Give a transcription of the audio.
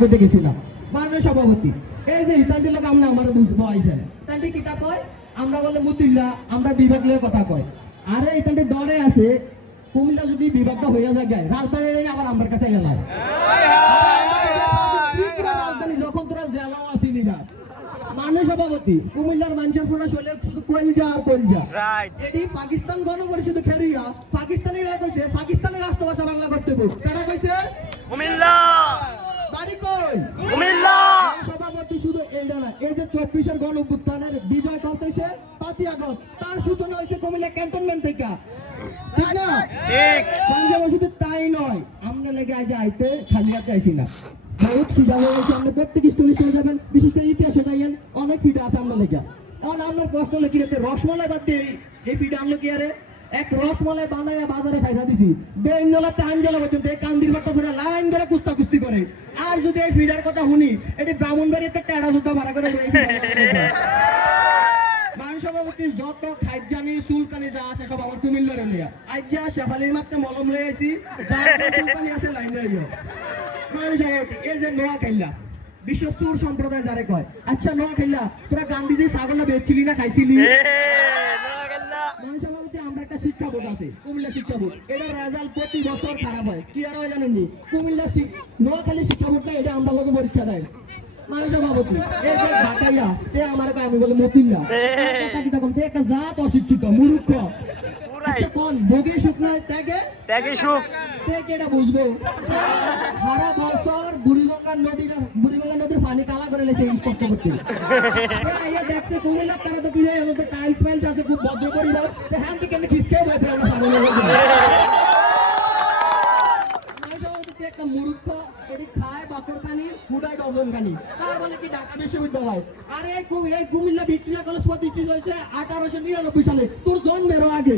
করতে গেছিলাম মাননীয় সভাপতি এই যে ইতান্টি লোক আমরা আমার বুঝবো আইছেন ইতান্টি কিতা কয় আমরা বলে মুতিল্লা আমরা বিভাগ লিয়ে কথা কয় আরে ইতান্টি ডরে আছে কুমিল্লা যদি বিভাগটা হইয়া যায় রাজধানী আবার আমার কাছে এলাম রাজধানী যখন তোরা জেলাও আসিনি না মাননীয় সভাপতি কুমিল্লার মানুষের ফোনা চলে শুধু কইলজা আর কইলজা এটি পাকিস্তান গণপরিষদ খেরিয়া পাকিস্তানিরা কইছে পাকিস্তানের রাষ্ট্রভাষা বাংলা করতে হবে তারা কইছে কুমিল্লা বাড়ি কই কুমিল্লা সভাপতি শুধু এইটা না এই যে 24 গণ অভ্যুত্থানের বিজয় কত হইছে 5 আগস্ট তার সূচনা হইছে কুমিল্লা ক্যান্টনমেন্ট থেকে ঠিক না ঠিক বাংলা শুধু তাই নয় আমরা লেগে আজ আইতে খালি হাতে আইছি না বহুত ফিডা হয়েছে আমরা প্রত্যেক স্টলে চলে যাবেন বিশেষ করে ইতিহাসে যাইয়েন অনেক ফিডা আছে আমরা লেগে এখন আপনার প্রশ্ন লেগে রেতে রসমলাই বাদ দিয়ে এই ফিডা আনলো কি আরে এক রসমলাই বানায়া বাজারে খাইরা দিছি বেঙ্গলাতে আঞ্জলা পর্যন্ত এই কান্দির বাট্টা ধরে লাইন ধরে কুস্তি করে আর যদি এই ফিডার কথা শুনি এটি ব্রাহ্মণবাড়িতে টেড়া জুতা ভাড়া করে এই মান সভাপতি যত খাইজানি চুলকানি যা আছে সব আমার কুমিল্লার নিয়া আইজা শেফালির মাত্রে মলম লয়ে আইছি যার চুলকানি আছে লাইন লইও মান সভাপতি এই যে নোয়া খাইলা বিশ্বস্তুর সম্প্রদায় যারে কয় আচ্ছা নোয়া খাইলা তোরা গান্ধীজি ছাগলটা বেচছিলি না খাইছিলি মান সভাপতি আমরা একটা শিক্ষা বোর্ড আছে কুমিল্লা শিক্ষা বোর্ড এটা রেজাল্ট প্রতি বছর খারাপ হয় কি আর হয় জানেননি কুমিল্লা নোয়াখালী শিক্ষা বোর্ডটা এটা আমরা লোকে পরীক্ষা দেয় মান সভাপতি এই যে ঢাকাইয়া তে আমার আমি বলে মতিল্লা কি তখন তে একটা জাত অশিক্ষিত মূর্খ আচ্ছা কোন ভোগে সুখ না ত্যাগে ত্যাগে সুখ তে কেটা বুঝবো সারা বছর বুড়িগঙ্গা নদীর পানি কালা করে লেছে ইন্সপেক্ট করতে এই দেখছে কুমিল্লা তারা তো কিরে আমাদের টাইলস ফাইলস আছে খুব ভদ্র পরিবার তে হ্যাঁ কি কেন খিসকে বইতে আমরা সামনে একটা মূর্খ এটি খায় বাকর খানি হুডায় ডজন খানি তার বলে কি ঢাকা বিশ্ববিদ্যালয় আরে এই কুমিল্লা ভিক্টোরিয়া কলেজ প্রতিষ্ঠিত হয়েছে 1899 সালে তোর জন্মেরও আগে